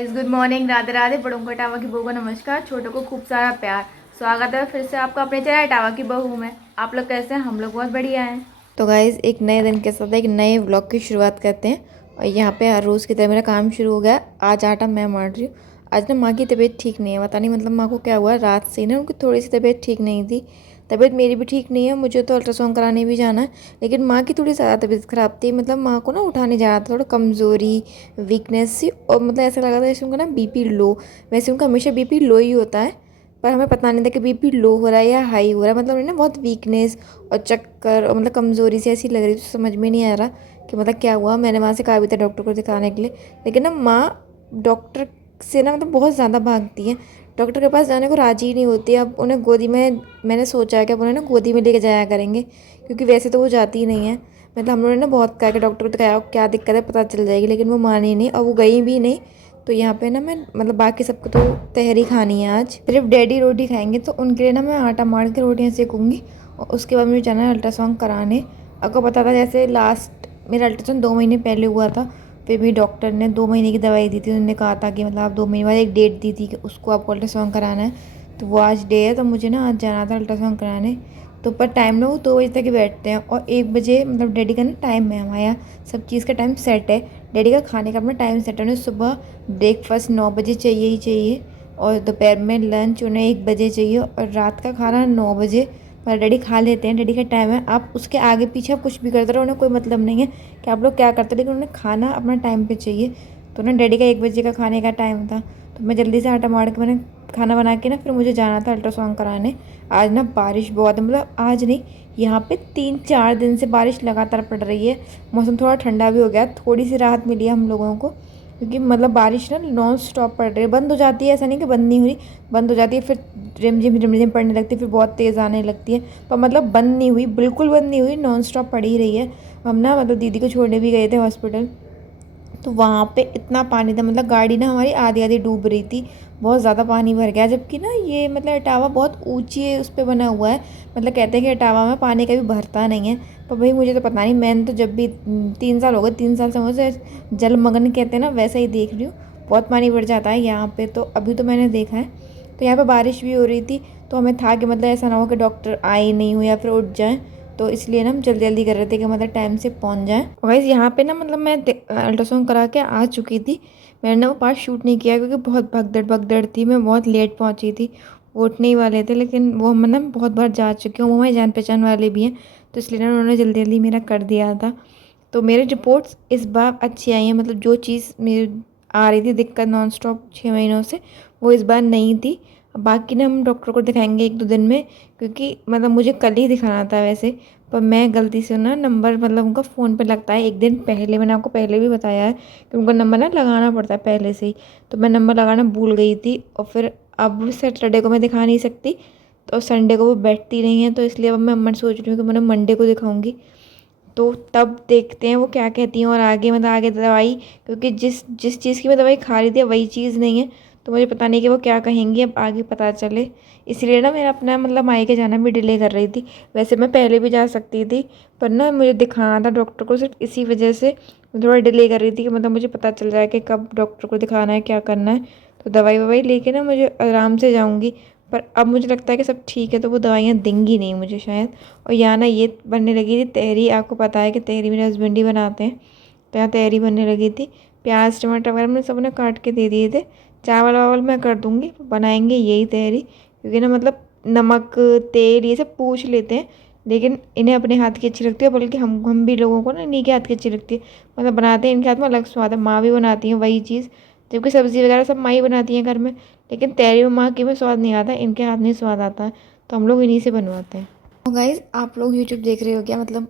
Guys good morning, Radhe Radhe. बड़ों को tower की बहू को नमस्कार, छोटों को खूब सारा प्यार। स्वागत है फिर से आपका अपने चैनल टावा की बहू में। आप लोग कैसे हैं? हम लोग बहुत बढ़िया हैं। तो गाइस एक नए दिन के साथ एक नए व्लॉग की शुरुआत करते हैं। और यहाँ पे हर रोज़ की तरह मेरा काम शुरू हो गया। आज आटा मैं मार रही हूँ। आज ना माँ की तबीयत ठीक नहीं है, पता नहीं मतलब माँ को क्या हुआ। रात से ना उनकी थोड़ी सी तबीयत ठीक नहीं थी। तबीयत मेरी भी ठीक नहीं है, मुझे तो अल्ट्रासाउंड कराने भी जाना है। लेकिन माँ की थोड़ी ज़्यादा तबीयत ख़राब थी, मतलब माँ को ना उठा नहीं जा रहा था, थोड़ा कमज़ोरी वीकनेस सी, और मतलब ऐसा लगा था जैसे उनका ना बीपी लो। वैसे उनका हमेशा बीपी लो ही होता है, पर हमें पता नहीं था कि बीपी लो हो रहा है या हाई हो रहा है। मतलब उन्हें ना बहुत वीकनेस और चक्कर और मतलब कमज़ोरी सी ऐसी लग रही थी, तो समझ में नहीं आ रहा कि मतलब क्या हुआ। मैंने वहाँ से कहा भी था डॉक्टर को दिखाने के लिए, लेकिन ना माँ डॉक्टर से ना मतलब बहुत ज़्यादा भागती है, डॉक्टर के पास जाने को राजी ही नहीं होती। अब उन्हें गोदी में, मैंने सोचा है कि अब उन्हें ना गोदी में लेके जाया करेंगे, क्योंकि वैसे तो वो जाती ही नहीं है। मतलब हम लोगों ने ना बहुत कहा कि डॉक्टर को दिखाया क्या दिक्कत है पता चल जाएगी, लेकिन वो मानी नहीं और वो गई भी नहीं। तो यहाँ पे ना मैं मतलब बाकी सबको तो तहरी खानी है, आज सिर्फ डैडी रोटी खाएंगे, तो उनके लिए ना मैं आटा मार के रोटियाँ सेकूँगी। और उसके बाद मुझे जाना है अल्ट्रासाउंड कराने। आपको पता था जैसे लास्ट मेरा अल्ट्रासाउंड 2 महीने पहले हुआ था, फिर भी डॉक्टर ने 2 महीने की दवाई दी थी। उन्होंने कहा था कि मतलब आप 2 महीने बाद एक डेट दी थी कि उसको आपको अल्ट्रासाउंड कराना है। तो वो आज डे है, तो मुझे ना आज जाना था अल्ट्रासाउंड कराने। तो पर टाइम ना वो 2 बजे तक ही बैठते हैं, और 1 बजे मतलब डैडी का ना टाइम है, हमारे यहाँ सब चीज़ का टाइम सेट है। डैडी का खाने का अपना टाइम सेट है, उन्हें सुबह ब्रेकफास्ट 9 बजे चाहिए ही चाहिए, और दोपहर में लंच उन्हें 1 बजे चाहिए, और रात का खाना 9 बजे। पर डैडी खा लेते हैं, डैडी का टाइम है। आप उसके आगे पीछे आप कुछ भी करते रहो, उन्हें कोई मतलब नहीं है कि आप लोग क्या करते हो, लेकिन उन्हें खाना अपना टाइम पे चाहिए। तो ना डैडी का 1 बजे का खाने का टाइम था, तो मैं जल्दी से आटा मार के मैंने खाना बना के ना फिर मुझे जाना था अल्ट्रासाउंड कराने। आज ना बारिश बहुत है, मतलब आज नहीं, यहाँ पे 3-4 दिन से बारिश लगातार पड़ रही है। मौसम थोड़ा ठंडा भी हो गया, थोड़ी सी राहत मिली है हम लोगों को, क्योंकि मतलब बारिश ना नॉन स्टॉप पड़ रही है। बंद हो जाती है, ऐसा नहीं कि बंद नहीं हो रही, बंद हो जाती है, फिर रिमझिम पड़ने लगती है, फिर बहुत तेज़ आने लगती है। पर मतलब बंद नहीं हुई, बिल्कुल बंद नहीं हुई, नॉन स्टॉप पड़ ही रही है। हम ना मतलब दीदी को छोड़ने भी गए थे हॉस्पिटल, तो वहाँ पे इतना पानी था, मतलब गाड़ी ना हमारी आधी आधी डूब रही थी, बहुत ज़्यादा पानी भर गया। जबकि ना ये मतलब इटावा बहुत ऊंची है, उस पर बना हुआ है। मतलब कहते हैं कि इटावा में पानी कभी भरता नहीं है, पर भाई मुझे तो पता नहीं, मैंने तो जब भी 3 साल हो गए, 3 साल से मुझे जलमग्न कहते हैं ना, वैसा ही देख रही हूँ। बहुत पानी भर जाता है यहाँ पे, तो अभी तो मैंने देखा है। तो यहाँ पे बारिश भी हो रही थी, तो हमें था कि मतलब ऐसा ना हो कि डॉक्टर आए नहीं हो या फिर उठ जाए, तो इसलिए ना हम जल्दी जल्दी कर रहे थे कि मतलब टाइम से पहुंच जाएं। और गाइस यहाँ पे ना मतलब मैं अल्ट्रासाउंड करा के आ चुकी थी। मैंने ना वो पार्ट शूट नहीं किया, क्योंकि बहुत भगदड़ भगदड़ थी, मैं बहुत लेट पहुंची थी। वो उठने ही वाले थे, लेकिन वो हम ना बहुत बार जा चुकी हूँ, वो हमारी जान पहचान वाले भी हैं, तो इसलिए ना उन्होंने जल्दी जल्दी मेरा कर दिया था। तो मेरे रिपोर्ट्स इस बार अच्छी आई हैं, मतलब जो चीज़ मेरी आ रही थी दिक्कत नॉन स्टॉप 6 महीनों से, वो इस बार नहीं थी। बाकी ना हम डॉक्टर को दिखाएंगे 1-2 दिन में, क्योंकि मतलब मुझे कल ही दिखाना था वैसे, पर मैं गलती से ना नंबर मतलब उनका फ़ोन पे लगता है 1 दिन पहले, मैंने आपको पहले भी बताया है कि उनका नंबर ना लगाना पड़ता है पहले से ही। तो मैं नंबर लगाना भूल गई थी, और फिर अब सैटरडे को मैं दिखा नहीं सकती, तो संडे को वो बैठती नहीं है, तो इसलिए अब मैं सोच रही हूँ कि मैं मंडे को दिखाऊंगी। तो तब देखते हैं वो क्या कहती हैं, और आगे मतलब आगे दवाई, क्योंकि जिस जिस चीज़ की मैं दवाई खा रही थी वही चीज़ नहीं है, तो मुझे पता नहीं कि वो क्या कहेंगी, अब आगे पता चले। इसलिए ना मेरा अपना मतलब मायके जाना भी डिले कर रही थी। वैसे मैं पहले भी जा सकती थी, पर ना मुझे दिखाना था डॉक्टर को, सिर्फ इसी वजह से मैं थोड़ा डिले कर रही थी कि मतलब मुझे पता चल जाए कि कब डॉक्टर को दिखाना है, क्या करना है। तो दवाई ववाई लेके ना मुझे आराम से जाऊँगी। पर अब मुझे लगता है कि सब ठीक है, तो वो दवाइयाँ देंगी नहीं मुझे शायद। और यहाँ ना ये बनने लगी थी तहरी, आपको पता है कि तहरी मेरे हस्बैंड ही बनाते हैं, तो यहाँ तहरी बनने लगी थी। प्याज टमाटर वगैरह मैंने सबने काट के दे दिए थे। चावल वावल मैं कर दूँगी, बनाएंगे यही तहरी, क्योंकि ना मतलब नमक तेल ये सब पूछ लेते हैं, लेकिन इन्हें अपने हाथ की अच्छी लगती है, बल्कि हम भी लोगों को ना इन्हीं के हाथ की अच्छी लगती है। मतलब बनाते हैं इनके हाथ में अलग स्वाद है, माँ भी बनाती हैं वही चीज़, जबकि सब्ज़ी वगैरह सब माँ ही बनाती हैं घर में, लेकिन तहरी में माँ के में स्वाद नहीं आता, इनके हाथ में स्वाद आता है, तो हम लोग इन्हीं से बनवाते हैं। तो गाइज़ आप लोग यूट्यूब देख रहे हो क्या, मतलब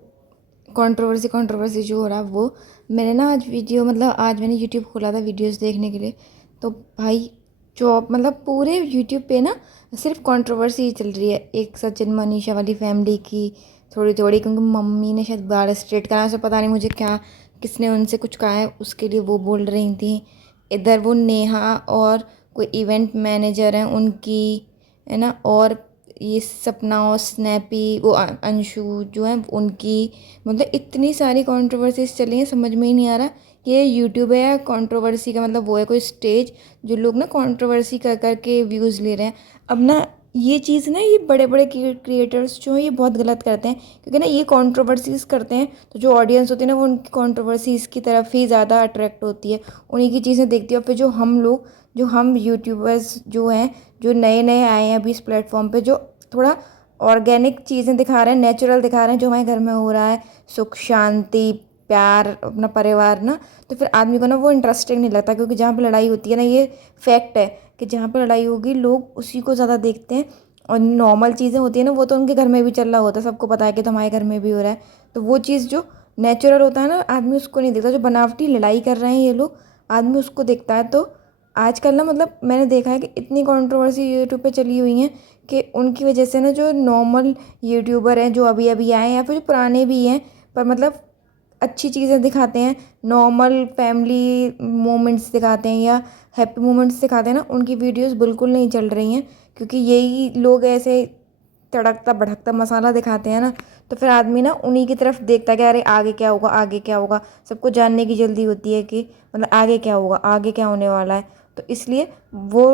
कंट्रोवर्सी कंट्रोवर्सी जो हो रहा है वो। मैंने ना आज वीडियो मतलब आज मैंने यूट्यूब खोला था वीडियोस देखने के लिए, तो भाई जो मतलब पूरे यूट्यूब पे ना सिर्फ कंट्रोवर्सी ही चल रही है। एक सचिन मनीषा वाली फैमिली की थोड़ी थोड़ी, क्योंकि मम्मी ने शायद बाल स्ट्रेट कराना से, पता नहीं मुझे क्या किसने उनसे कुछ कहा है उसके लिए वो बोल रही थी। इधर वो नेहा और कोई इवेंट मैनेजर हैं उनकी, है ना, और ये सपना और स्नैपी वो अंशु जो है उनकी, मतलब इतनी सारी कंट्रोवर्सीज चली हैं, समझ में ही नहीं आ रहा ये यूट्यूब है या कंट्रोवर्सी का मतलब वो है कोई स्टेज जो लोग ना कंट्रोवर्सी कर करके व्यूज़ ले रहे हैं। अब ना ये चीज़ ना ये बड़े बड़े क्रिएटर्स जो हैं ये बहुत गलत करते हैं, क्योंकि ना ये कंट्रोवर्सीज करते हैं तो जो ऑडियंस होती है ना वो उनकी कंट्रोवर्सीज की तरफ ही ज़्यादा अट्रैक्ट होती है, उन्हीं की चीज़ें देखती है। और फिर जो हम लोग जो हम यूट्यूबर्स जो हैं जो नए नए आए हैं अभी इस प्लेटफॉर्म पे, जो थोड़ा ऑर्गेनिक चीज़ें दिखा रहे हैं, नेचुरल दिखा रहे हैं, जो हमारे घर में हो रहा है, सुख शांति प्यार अपना परिवार ना, तो फिर आदमी को ना वो इंटरेस्टिंग नहीं लगता। क्योंकि जहाँ पे लड़ाई होती है ना, ये फैक्ट है कि जहाँ पे लड़ाई होगी लोग उसी को ज़्यादा देखते हैं। और नॉर्मल चीज़ें होती है ना वो तो उनके घर में भी चल रहा होता है, सबको पता है कि तो हमारे घर में भी हो रहा है। तो वो चीज़ जो नेचुरल होता है ना आदमी उसको नहीं देखता, जो बनावटी लड़ाई कर रहे हैं ये लोग आदमी उसको देखता है। तो आजकल ना मतलब मैंने देखा है कि इतनी कंट्रोवर्सी यूट्यूब पे चली हुई हैं कि उनकी वजह से ना जो नॉर्मल यूट्यूबर हैं जो अभी अभी आए हैं या फिर जो पुराने भी हैं पर मतलब अच्छी चीज़ें दिखाते हैं, नॉर्मल फैमिली मोमेंट्स दिखाते हैं या हैप्पी मोमेंट्स दिखाते हैं ना, उनकी वीडियोस बिल्कुल नहीं चल रही हैं। क्योंकि यही लोग ऐसे तड़कता भड़कता मसाला दिखाते हैं ना, तो फिर आदमी ना उन्हीं की तरफ देखता है कि अरे आगे क्या होगा आगे क्या होगा, सबको जानने की जल्दी होती है कि मतलब आगे क्या होगा आगे क्या होने वाला है। तो इसलिए वो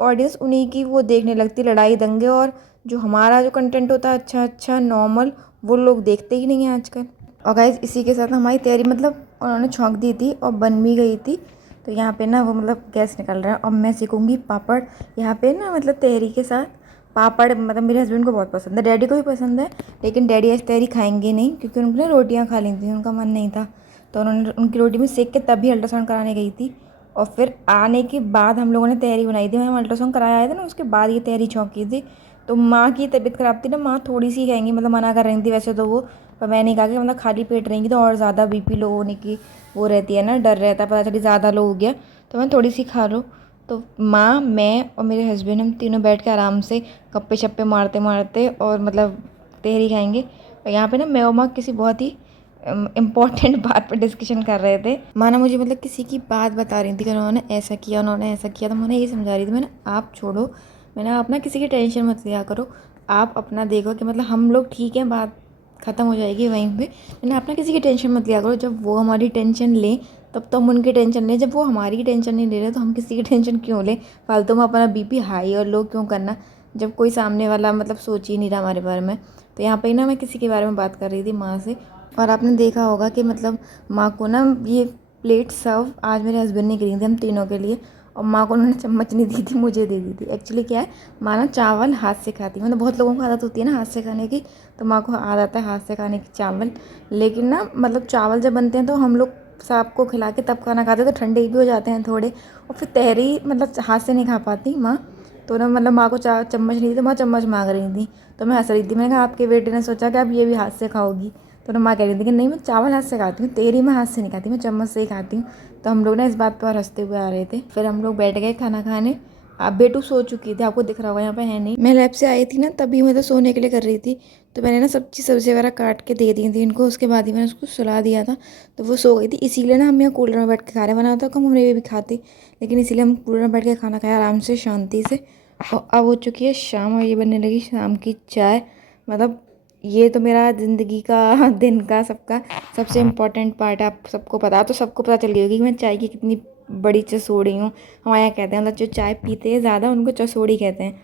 ऑडियंस उन्हीं की वो देखने लगती लड़ाई दंगे, और जो हमारा जो कंटेंट होता है अच्छा अच्छा नॉर्मल वो लोग देखते ही नहीं हैं आजकल। और गाइस इसी के साथ हमारी तैयारी मतलब उन्होंने छौंक दी थी और बन भी गई थी। तो यहाँ पे ना वो मतलब गैस निकल रहा है और मैं सीखूंगी पापड़। यहाँ पे ना मतलब तहरी के साथ पापड़ मतलब मेरे हस्बैंड को बहुत पसंद है, डैडी को भी पसंद है, लेकिन डैडी आज तहरी खाएंगे नहीं क्योंकि उनको ना रोटियाँ खा ली थी, उनका मन नहीं था। तो उन्होंने उनकी रोटी में सेक के तभी अल्ट्रासाउंड कराने गई थी। और फिर आने के बाद हम लोगों ने तहरी बनाई थी, हम अल्ट्रासाउंड कराया आए थे ना उसके बाद ये तहरी छौंकी थी। तो माँ की तबीयत ख़राब थी ना, माँ थोड़ी सी खाएंगी मतलब मना कर रही थी वैसे तो वो, पर मैंने कहा कि मतलब खाली पेट रहेंगी तो और ज़्यादा बीपी लो होने की वो रहती है ना, डर रहता है, पता चली ज़्यादा लो हो गया तो मैं थोड़ी सी खा लूँ। तो माँ मैं और मेरे हस्बैंड हम तीनों बैठ के आराम से गप्पे शप्पे मारते मारते और मतलब तहरी खाएंगे। और यहाँ पे ना मैं और माँ किसी बहुत ही इम्पॉर्टेंट बात पर डिस्कशन कर रहे थे। माँ ना मुझे मतलब किसी की बात बता रही थी कि उन्होंने ऐसा किया उन्होंने ऐसा किया, तो मैंने ये समझा रही थी, मैंने आप छोड़ो, मैंने आप ना किसी की टेंशन मत लिया करो, आप अपना देखो कि मतलब हम लोग ठीक हैं, बात ख़त्म हो जाएगी वहीं पे। मैंने अपना किसी की टेंशन मत लिया करो, जब वो हमारी टेंशन लें तब तो हम उनकी टेंशन लें, जब वो हमारी टेंशन नहीं ले रहे तो हम किसी की टेंशन क्यों लें, फालतू में अपना बीपी हाई और लो क्यों करना जब कोई सामने वाला मतलब सोच ही नहीं रहा हमारे बारे में। तो यहाँ पे ना मैं किसी के बारे में बात कर रही थी माँ से, और आपने देखा होगा कि मतलब माँ को ना ये प्लेट सर्व आज मेरे हस्बैंड ने करी थी हम तीनों के लिए, और माँ को उन्होंने चम्मच नहीं दी थी, मुझे दे दी थी। एक्चुअली क्या है माँ ना चावल हाथ से खाती, मतलब बहुत लोगों को आदत होती है ना हाथ से खाने की, तो माँ को आदत है हाथ से खाने की चावल। लेकिन ना मतलब चावल जब बनते हैं तो हम लोग सबको खिला के तब खाना खाते हैं, तो ठंडे भी हो जाते हैं थोड़े। और फिर तहरी मतलब हाथ से नहीं खा पाती माँ, तो ना मतलब माँ को चम्मच नहीं दी तो माँ चम्मच मांग रही थी। तो मैं हंस रही थी, मैंने कहा आपके बेटे ने सोचा कि आप ये भी हाथ से खाओगी। तो ना माँ कह रही थी कि नहीं मैं चावल हाथ से खाती हूँ, तेरी मैं हाथ से नहीं खाती, मैं चम्मच से ही खाती हूँ। तो हम लोग ना इस बात पर हंसते हुए आ रहे थे। फिर हम लोग बैठ गए खाना खाने। अब बेटू सो चुकी थी, आपको दिख रहा होगा यहाँ पे है नहीं, मैं लैब से आई थी ना तभी मतलब सोने के लिए कर रही थी। तो मैंने ना सब्जी वगैरह काट के दे दी थी इनको, उसके बाद ही मैंने उसको सुला दिया था। तो वो सो गई थी, इसीलिए ना हम यहाँ कूलर में बैठ के खा रहे हैं, वरना तो कम हमने भी खाते, लेकिन इसीलिए हम कूलर में बैठ के खाना खाया आराम से शांति से। और अब हो चुकी है शाम और ये बनने लगी शाम की चाय। मतलब ये तो मेरा ज़िंदगी का दिन का सबका सबसे इम्पोर्टेंट पार्ट है, आप सबको पता तो सबको पता चल गई होगी कि मैं चाय की कितनी बड़ी चसोड़ी हूँ। हमारे यहाँ कहते हैं मतलब जो चाय पीते हैं ज़्यादा उनको चसोड़ी कहते हैं।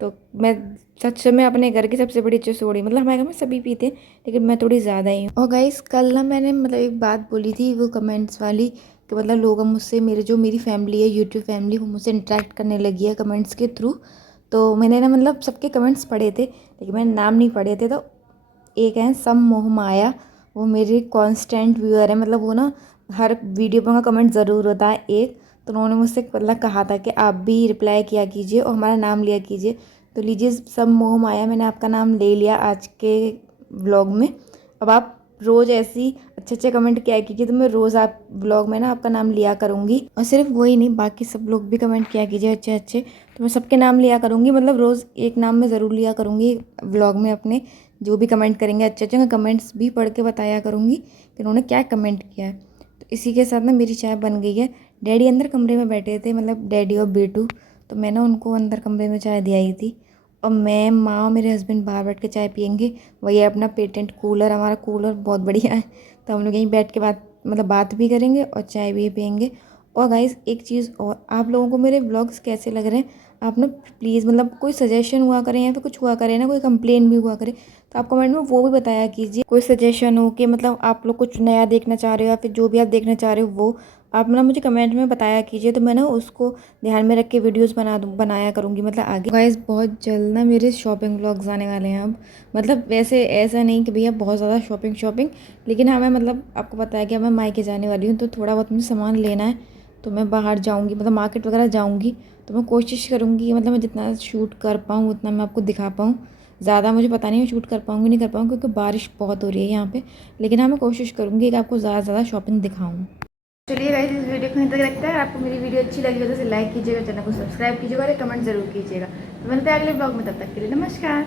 तो मैं सच में अपने घर की सबसे बड़ी चसोड़ी, मतलब हमारे घर में सभी पीते हैं लेकिन मैं थोड़ी ज़्यादा ही हूँ। और गाइस कल ना मैंने मतलब एक बात बोली थी वो कमेंट्स वाली, कि मतलब लोग मुझसे मेरे जो मेरी फैमिली है यूट्यूब फैमिली वो मुझसे इंटरेक्ट करने लगी है कमेंट्स के थ्रू। तो मैंने ना मतलब सबके कमेंट्स पढ़े थे लेकिन मैंने नाम नहीं पढ़े थे। तो एक है सम मोह माया, वो मेरी कांस्टेंट व्यूअर है, मतलब वो ना हर वीडियो पर उनका कमेंट ज़रूर होता है एक। तो उन्होंने मुझसे मतलब कहा था कि आप भी रिप्लाई किया कीजिए और हमारा नाम लिया कीजिए। तो लीजिए सब मोह माया, मैंने आपका नाम ले लिया आज के व्लॉग में। अब आप रोज़ ऐसी अच्छे अच्छे कमेंट किया कीजिए, तो मैं रोज़ आप व्लॉग में ना आपका नाम लिया करूँगी। और सिर्फ वही नहीं बाकी सब लोग भी कमेंट किया कीजिए अच्छे अच्छे, तो मैं सबके नाम लिया करूँगी, मतलब रोज़ एक नाम मैं ज़रूर लिया करूँगी व्लॉग में अपने। जो भी कमेंट करेंगे अच्छे अच्छे कमेंट्स भी पढ़ के बताया करूँगी कि उन्होंने क्या कमेंट किया है। तो इसी के साथ ना मेरी चाय बन गई है। डैडी अंदर कमरे में बैठे थे, मतलब डैडी और बेटू, तो मैं ना उनको अंदर कमरे में चाय दे आई थी। और मैं माँ और मेरे हस्बैंड बाहर बैठ के चाय पियेंगे। वही अपना पेटेंट कूलर, हमारा कूलर बहुत बढ़िया है, तो हम लोग यहीं बैठ के बात मतलब बात भी करेंगे और चाय भी पियेंगे। और गाइस एक चीज़ और, आप लोगों को मेरे व्लॉग्स कैसे लग रहे हैं आप ना प्लीज़, मतलब कोई सजेशन हुआ करें या फिर कुछ हुआ करे ना, कोई कंप्लेन भी हुआ करे तो आप कमेंट में वो भी बताया कीजिए। कोई सजेशन हो कि मतलब आप लोग कुछ नया देखना चाह रहे हो या फिर जो भी आप देखना चाह रहे हो वो आप ना मुझे कमेंट में बताया कीजिए, तो मैं ना उसको ध्यान में रख के वीडियोस बनाया करूँगी मतलब आगे। गाइस बहुत जल्द ना मेरे शॉपिंग व्लॉग्स आने वाले हैं अब, मतलब वैसे ऐसा नहीं कि भैया बहुत ज़्यादा शॉपिंग, लेकिन हाँ मैं मतलब आपको पता है कि मैं मायके जाने वाली हूँ तो थोड़ा बहुत मुझे सामान लेना है, तो मैं बाहर जाऊँगी मतलब मार्केट वगैरह जाऊँगी, तो मैं कोशिश करूँगी मतलब मैं जितना शूट कर पाऊँ उतना मैं आपको दिखा पाऊँ। ज़्यादा मुझे पता नहीं मैं शूट कर पाऊँगी नहीं कर पाऊँगी क्योंकि बारिश बहुत हो रही है यहाँ पे, लेकिन हाँ मैं कोशिश करूँगी कि आपको ज़्यादा से ज़्यादा शॉपिंग दिखाऊँ। चलिए गाइस इस वीडियो को यहीं तक रखता है। आपको मेरी वीडियो अच्छी लगी हो तो लाइक कीजिएगा, चैनल को सब्सक्राइब कीजिएगा और कमेंट जरूर कीजिएगा। तो मिलते हैं अगले ब्लॉग में, तब तक के लिए नमस्कार।